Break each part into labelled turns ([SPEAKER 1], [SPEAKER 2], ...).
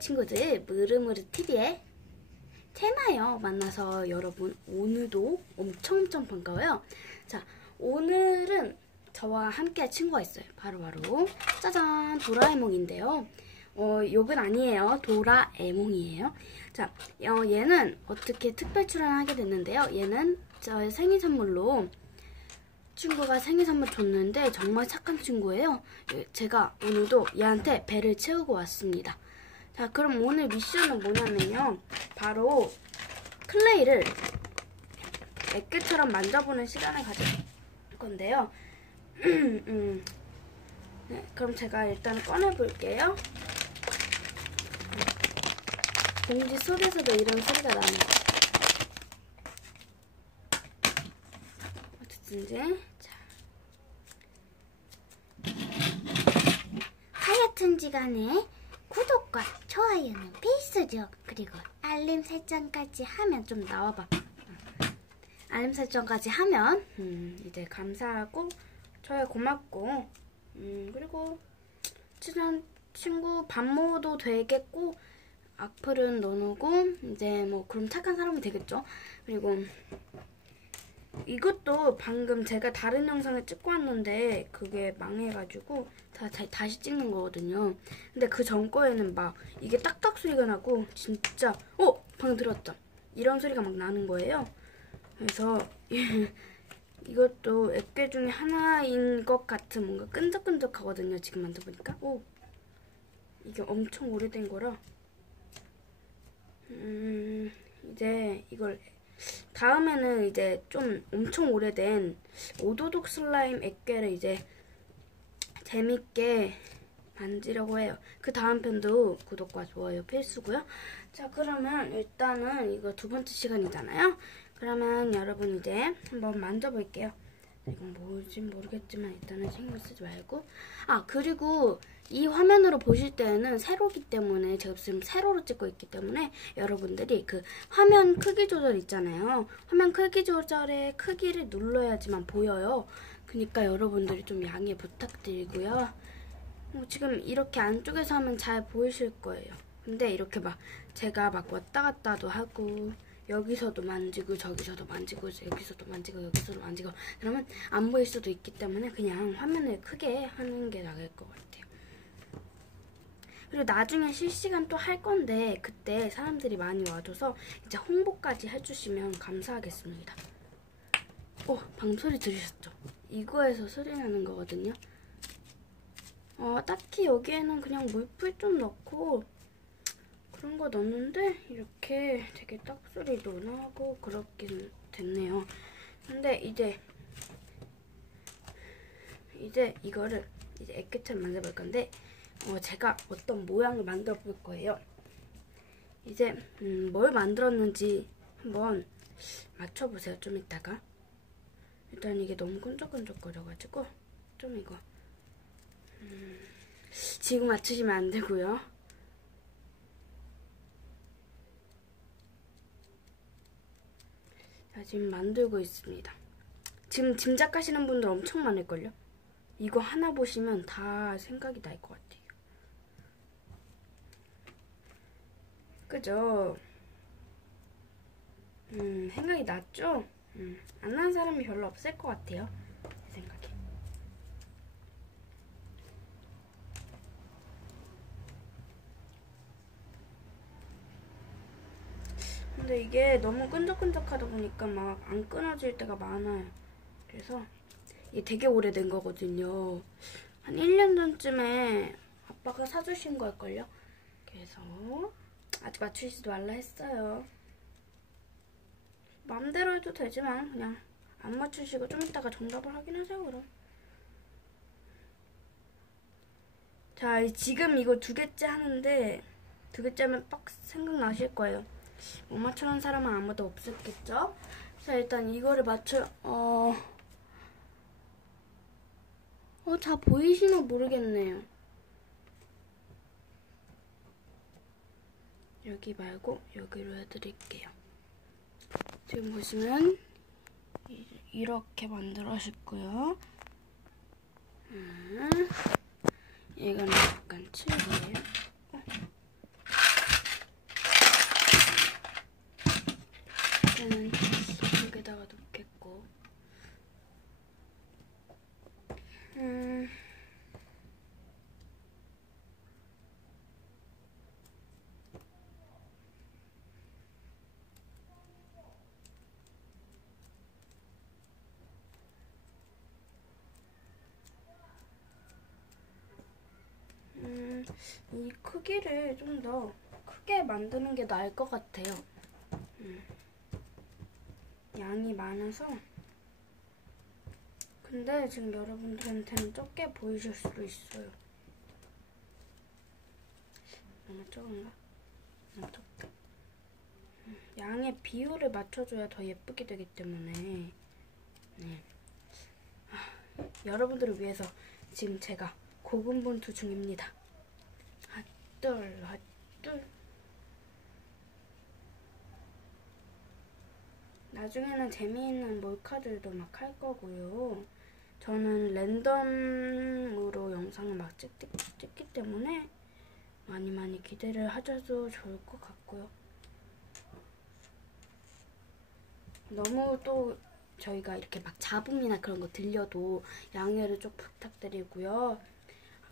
[SPEAKER 1] 친구들 무르무르TV의 테나요 만나서 여러분 오늘도 엄청 엄청 반가워요. 자 오늘은 저와 함께 할 친구가 있어요. 바로바로 바로 짜잔 도라에몽인데요. 어 욕은 아니에요. 도라에몽이에요. 자 어, 얘는 어떻게 특별 출연하게 됐는데요. 얘는 저의 생일 선물로 친구가 생일 선물 줬는데 정말 착한 친구예요. 예, 제가 오늘도 얘한테 배를 채우고 왔습니다. 자, 그럼 오늘 미션은 뭐냐면요. 바로 클레이를 액괴처럼 만져보는 시간을 가질 건데요. 음, 네, 그럼 제가 일단 꺼내볼게요. 봉지 속에서도 이런 소리가 나네요. 어쨌든지
[SPEAKER 2] 하여튼 지간에 구독과 좋아요는 필수죠. 그리고 알림 설정까지 하면 좀 나와봐.
[SPEAKER 1] 알림 설정까지 하면 음, 이제 감사하고 저야 고맙고 음, 그리고 친한 친구 반모도 되겠고 악플은 넣어놓고 이제 뭐 그럼 착한 사람이 되겠죠. 그리고 이것도 방금 제가 다른 영상을 찍고 왔는데 그게 망해가지고 다, 다, 다 시 찍는 거거든요. 근데 그 전 거에는 막 이게 딱딱 소리가 나고 진짜 어! 방금 들었죠? 이런 소리가 막 나는 거예요. 그래서 이것도 액괴 중에 하나인 것 같은 뭔가 끈적끈적하거든요. 지금 만져보니까. 오! 이게 엄청 오래된 거라 음, 이제 이걸 다음에는 이제 좀 엄청 오래된 오도독 슬라임 액괴를 이제 재밌게 만지려고 해요. 그 다음 편도 구독과 좋아요 필수고요. 자 그러면 일단은 이거 두 번째 시간이잖아요. 그러면 여러분 이제 한번 만져볼게요. 이건 뭐지 모르겠지만 일단은 신경 쓰지 말고. 아 그리고 이 화면으로 보실 때는 세로기 때문에 제가 지금 세로로 찍고 있기 때문에 여러분들이 그 화면 크기 조절 있잖아요. 화면 크기 조절의 크기를 눌러야지만 보여요. 그러니까 여러분들이 좀 양해 부탁드리고요. 뭐 지금 이렇게 안쪽에서 하면 잘 보이실 거예요. 근데 이렇게 막 제가 막 왔다 갔다도 하고 여기서도 만지고 저기서도 만지고 여기서도 만지고 여기서도 만지고 그러면 안 보일 수도 있기 때문에 그냥 화면을 크게 하는 게 나을 것 같아요. 그리고 나중에 실시간 또 할 건데 그때 사람들이 많이 와줘서 이제 홍보까지 해주시면 감사하겠습니다. 오, 방금 소리 들으셨죠? 이거에서 소리 나는 거거든요. 어, 딱히 여기에는 그냥 물풀 좀 넣고 그런 거 넣었는데 이렇게 되게 떡소리도 나고 그렇긴 됐네요. 근데 이제 이제 이거를 이제 액괴처럼 만들어 볼 건데 어, 제가 어떤 모양을 만들어 볼 거예요. 이제 음, 뭘 만들었는지 한번 맞춰보세요. 좀 이따가 일단 이게 너무 끈적끈적거려가지고 좀 이거 음, 지금 맞추시면 안 되고요. 자, 지금 만들고 있습니다. 지금 짐작하시는 분들 엄청 많을걸요? 이거 하나 보시면 다 생각이 날 것 같아요. 그죠? 음, 생각이 났죠? 음, 안 나는 사람이 별로 없을 것 같아요. 제 생각에. 근데 이게 너무 끈적끈적하다 보니까 막 안 끊어질 때가 많아요. 그래서 이게 되게 오래된 거거든요. 한 1년 전쯤에 아빠가 사주신 걸걸요? 그래서 아직 맞추시지 말라 했어요. 마음대로 해도 되지만 그냥 안 맞추시고 좀 이따가 정답을 확인하세요 그럼. 자 지금 이거 두 개째 하는데 두 개째 하면 빡 생각나실 거예요. 못 맞추는 사람은 아무도 없었겠죠? 자, 일단 이거를 맞춰, 어, 어, 다 보이시나 모르겠네요. 여기 말고 여기로 해드릴게요. 지금 보시면 이렇게 만들어주고요. 음, 이거는 약간 칠이에요. 이 크기를 좀 더 크게 만드는 게 나을 것 같아요. 음. 양이 많아서. 근데 지금 여러분들한테는 적게 보이실 수도 있어요. 너무 적은가? 너무 적게. 음, 양의 비율을 맞춰줘야 더 예쁘게 되기 때문에 네. 아, 여러분들을 위해서 지금 제가 고군분투 중입니다. 핫둘 핫둘 나중에는 재미있는 몰카들도 막 할 거고요. 저는 랜덤으로 영상을 막 찍기, 찍기 때문에 많이 많이 기대를 하셔도 좋을 것 같고요. 너무 또 저희가 이렇게 막 잡음이나 그런 거 들려도 양해를 좀 부탁드리고요.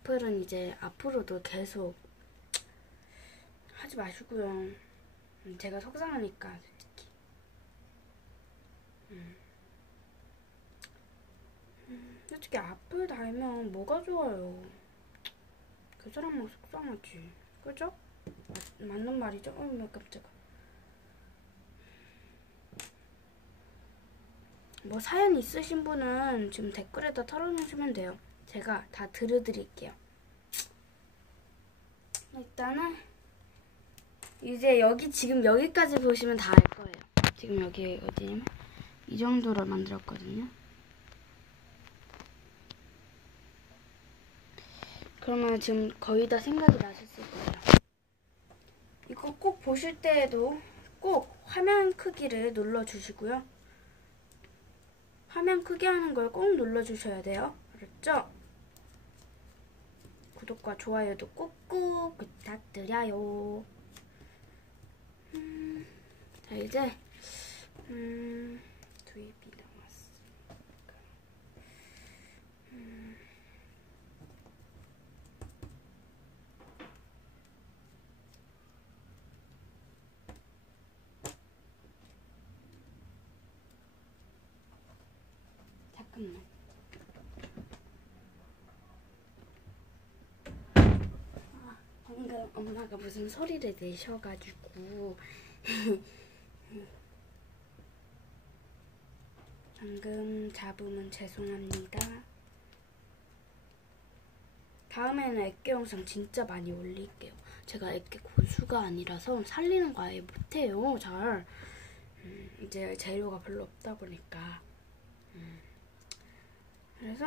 [SPEAKER 1] 앞으로는 이제 앞으로도 계속 하지 마시고요. 음, 제가 속상하니까 솔직히. 음. 음, 솔직히 앞을 달면 뭐가 좋아요? 그 사람만 속상하지. 그죠? 맞, 맞는 말이죠? 어머 깜짝아. 뭐 사연 있으신 분은 지금 댓글에다 털어놓으시면 돼요. 제가 다 들어드릴게요. 일단은 이제 여기 지금 여기까지 보시면 다 알 거예요. 지금 여기 어디 이 정도로 만들었거든요. 그러면 지금 거의 다 생각이 나셨을 거예요. 이거 꼭 보실 때에도 꼭 화면 크기를 눌러주시고요. 화면 크게 하는 걸 꼭 눌러주셔야 돼요. 알았죠? 구독과 좋아요도 꾹꾹 부탁드려요. 음, 자 이제 음, 두입이 남았으니까. 음, 잠깐만. 아, 방금 엄마가 무슨 소리를 내셔가지고 방금 잡으면 죄송합니다. 다음에는 액계 영상 진짜 많이 올릴게요. 제가 액계 고수가 아니라서 살리는 거 아예 못해요. 잘. 음, 이제 재료가 별로 없다 보니까. 음. 그래서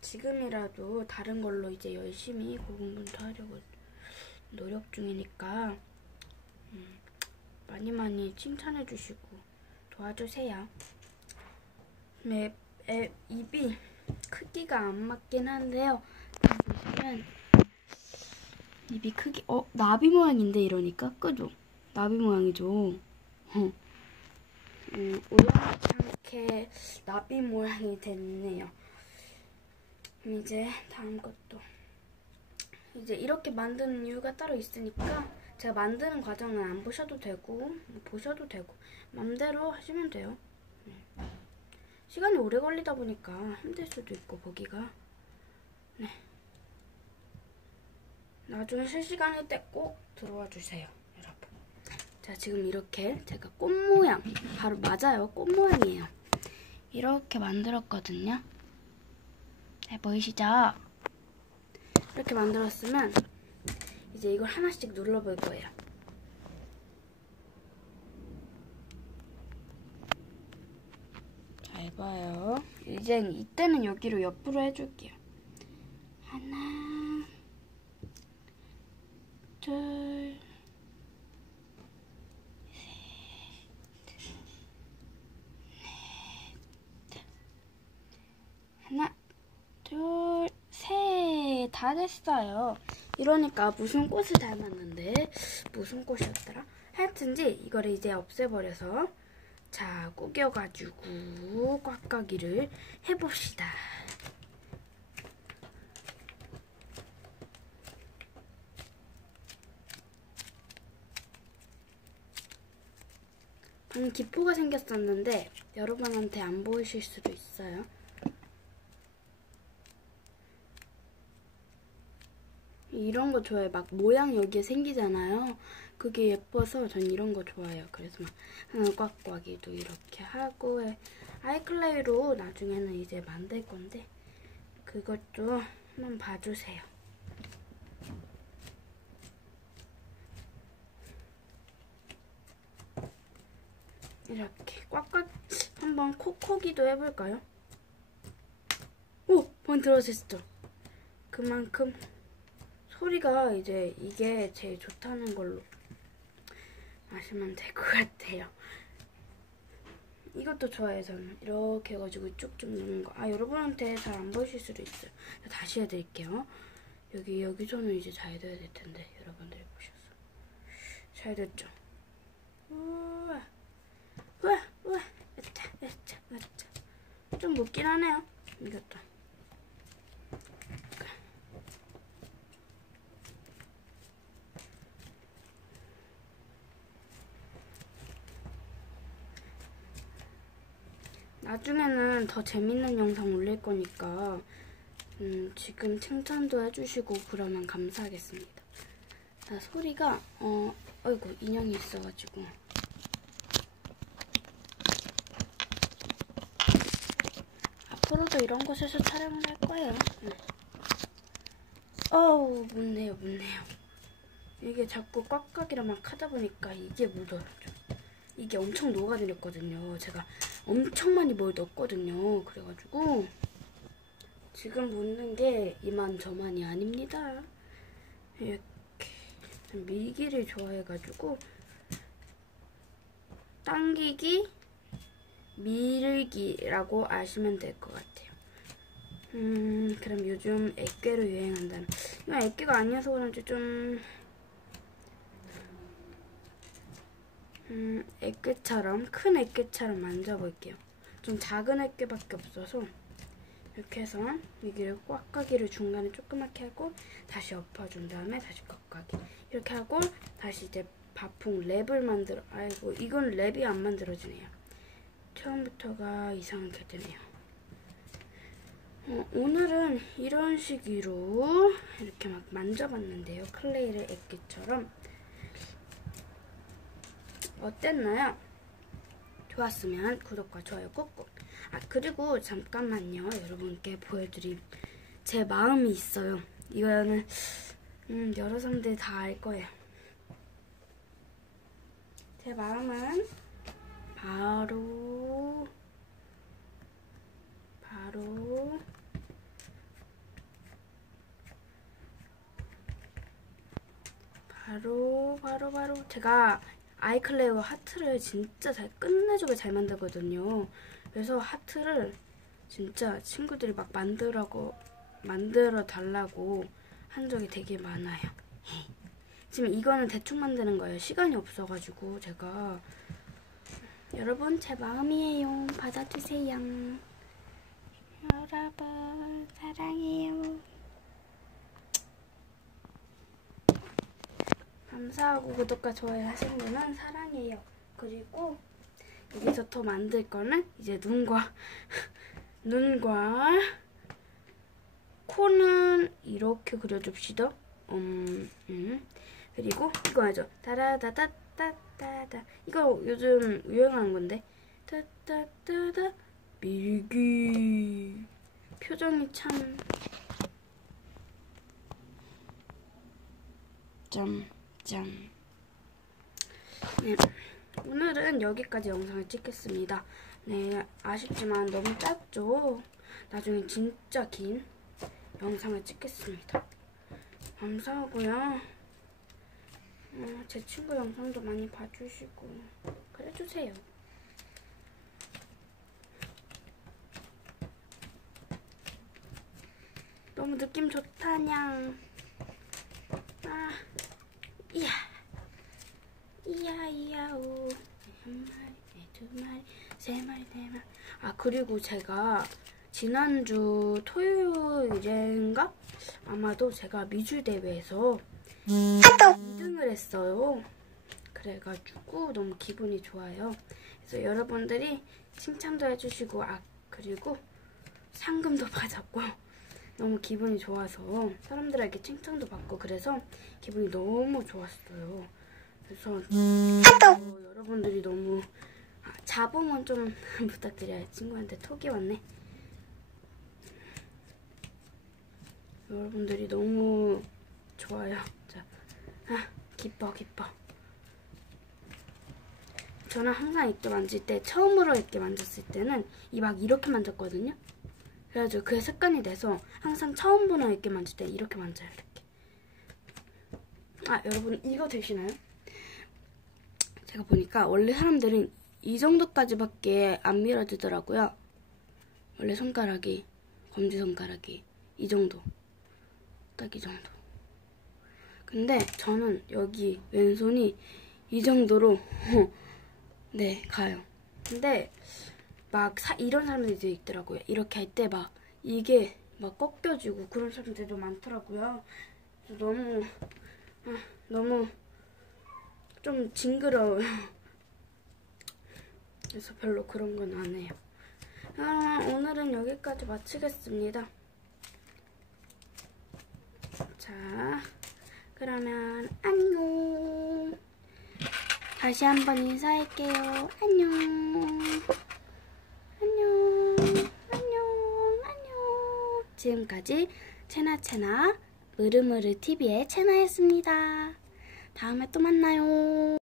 [SPEAKER 1] 지금이라도 다른 걸로 이제 열심히 고군분투 하려고 노력 중이니까 음, 많이 많이 칭찬해 주시고 도와주세요. 네, 에, 입이 크기가 안 맞긴 한데요. 보시면 입이 크기 어 나비 모양인데 이러니까 그죠? 나비 모양이죠. 음, 우연찮게 나비 모양이 됐네요. 이제 다음 것도 이제 이렇게 만드는 이유가 따로 있으니까 제가 만드는 과정은 안 보셔도 되고 보셔도 되고 맘대로 하시면 돼요. 네. 시간이 오래 걸리다 보니까 힘들 수도 있고 보기가 네. 나중에 실시간일 때꼭 들어와 주세요, 여러분. 자, 지금 이렇게 제가 꽃 모양 바로 맞아요, 꽃 모양이에요. 이렇게 만들었거든요. 잘 보이시죠? 이렇게 만들었으면 이제 이걸 하나씩 눌러볼 거예요. 잘 봐요. 이제 이때는 여기로 옆으로 해줄게요. 하나, 둘, 셋, 넷, 하나, 둘, 셋. 다 됐어요. 이러니까 무슨 꽃을 닮았는데 무슨 꽃이었더라? 하여튼지 이거를 이제 없애버려서 자 꾸겨가지고 꽉까기를 해봅시다. 방금 기포가 생겼었는데 여러분한테 안 보이실 수도 있어요. 이런 거 좋아해요. 막 모양 여기에 생기잖아요. 그게 예뻐서 전 이런 거 좋아해요. 그래서 막 음, 꽉꽉이도 이렇게 하고 해. 아이클레이로 나중에는 이제 만들 건데 그것도 한번 봐주세요. 이렇게 꽉꽉 한번 콕콕이도 해볼까요? 오! 번 들어졌죠? 그만큼 소리가 이제 이게 제일 좋다는 걸로 아시면 될 것 같아요. 이것도 좋아해요, 저는. 이렇게 해가지고 쭉쭉 누는 거. 아, 여러분한테 잘 안 보이실 수도 있어요. 다시 해드릴게요. 여기, 여기서는 이제 잘 돼야 될 텐데, 여러분들이 보셔서. 잘 됐죠? 우와, 우와, 우와, 으차, 으차, 으차. 좀 묻긴 하네요, 이것도. 나중에는 더 재밌는 영상 올릴 거니까 음, 지금 칭찬도 해주시고 그러면 감사하겠습니다. 나 소리가 어 어이구 인형이 있어가지고 앞으로도 이런 곳에서 촬영을 할 거예요. 네. 어우 묻네요 묻네요. 이게 자꾸 꽉꽉이라 막 하다 보니까 이게 묻어요. 좀. 이게 엄청 녹아들었거든요. 제가 엄청 많이 뭘 넣었거든요. 그래가지고 지금 묻는 게 이만 저만이 아닙니다. 이렇게 밀기를 좋아해가지고 당기기, 밀기라고 아시면 될 것 같아요. 음, 그럼 요즘 액괴로 유행한다는. 이건 액괴가 아니어서 그런지 좀 음, 액괴처럼 큰 액괴처럼 만져볼게요. 좀 작은 액괴밖에 없어서 이렇게 해서 여기를 꽉가기를 중간에 조그맣게 하고 다시 엎어준 다음에 다시 꽉가기 이렇게 하고 다시 이제 바풍 랩을 만들어 아이고 이건 랩이 안 만들어지네요. 처음부터가 이상하게 되네요. 어, 오늘은 이런 식으로 이렇게 막 만져봤는데요. 클레이를 액기처럼 어땠나요? 좋았으면 구독과 좋아요 꾹꾹. 아 그리고 잠깐만요. 여러분께 보여드릴 제 마음이 있어요. 이거는 음, 여러 사람들이 다 알 거예요. 제 마음은 바로 바로 바로 바로 바로 제가 아이클레어 하트를 진짜 잘 끝내주게 잘 만들거든요. 그래서 하트를 진짜 친구들이 막 만들라고 만들어 달라고 한 적이 되게 많아요. 지금 이거는 대충 만드는 거예요. 시간이 없어가지고 제가 여러분 제 마음이에요. 받아주세요. 여러분 사랑해요. 감사하고 구독과 좋아요 하시는 분은 사랑해요. 그리고 여기서 더 만들 거는 이제 눈과 눈과 코는 이렇게 그려줍시다. 음, 음. 그리고 이거 알죠? 따라다다따따다 이거 요즘 유행하는 건데 따따따다 밀기 표정이 참 점. 짠. 네, 오늘은 여기까지 영상을 찍겠습니다. 네, 아쉽지만 너무 짧죠? 나중에 진짜 긴 영상을 찍겠습니다. 감사하고요. 어, 제 친구 영상도 많이 봐주시고 그래주세요. 너무 느낌 좋다냥. 아. 이야 이야 이야오 한 마리 두 마리 세 마리 네 마리 아 그리고 제가 지난주 토요일인가 아마도 제가 미주 대회에서 2등을 했어요. 그래가지고 너무 기분이 좋아요. 그래서 여러분들이 칭찬도 해주시고 아 그리고 상금도 받았고 너무 기분이 좋아서 사람들에게 칭찬도 받고 그래서 기분이 너무 좋았어요. 그래서 어, 여러분들이 너무 아, 자봉은 좀 부탁드려요. 친구한테 톡이 왔네. 여러분들이 너무 좋아요. 자, 아, 기뻐, 기뻐. 저는 항상 이렇게 만질 때 처음으로 이렇게 만졌을 때는 이 막 이렇게 만졌거든요. 그래가지고 그게 습관이 돼서 항상 처음 보는 이렇게 만질 때 이렇게 만져요. 이렇게. 아 여러분 이거 되시나요? 제가 보니까 원래 사람들은 이 정도까지밖에 안 밀어주더라고요. 원래 손가락이 검지 손가락이 이 정도, 딱 이 정도. 근데 저는 여기 왼손이 이 정도로 네 가요. 근데 막 사- 이런 사람들도 있더라고요. 이렇게 할 때 막 이게 막 꺾여지고 그런 사람들도 많더라고요. 너무 아, 너무 좀 징그러워요. 그래서 별로 그런 건 안 해요. 아, 오늘은 여기까지 마치겠습니다. 자, 그러면 안녕. 다시 한번 인사할게요. 안녕. 안녕. 안녕. 안녕. 지금까지 채나채나 으르므르 TV의 채나였습니다. 다음에 또 만나요.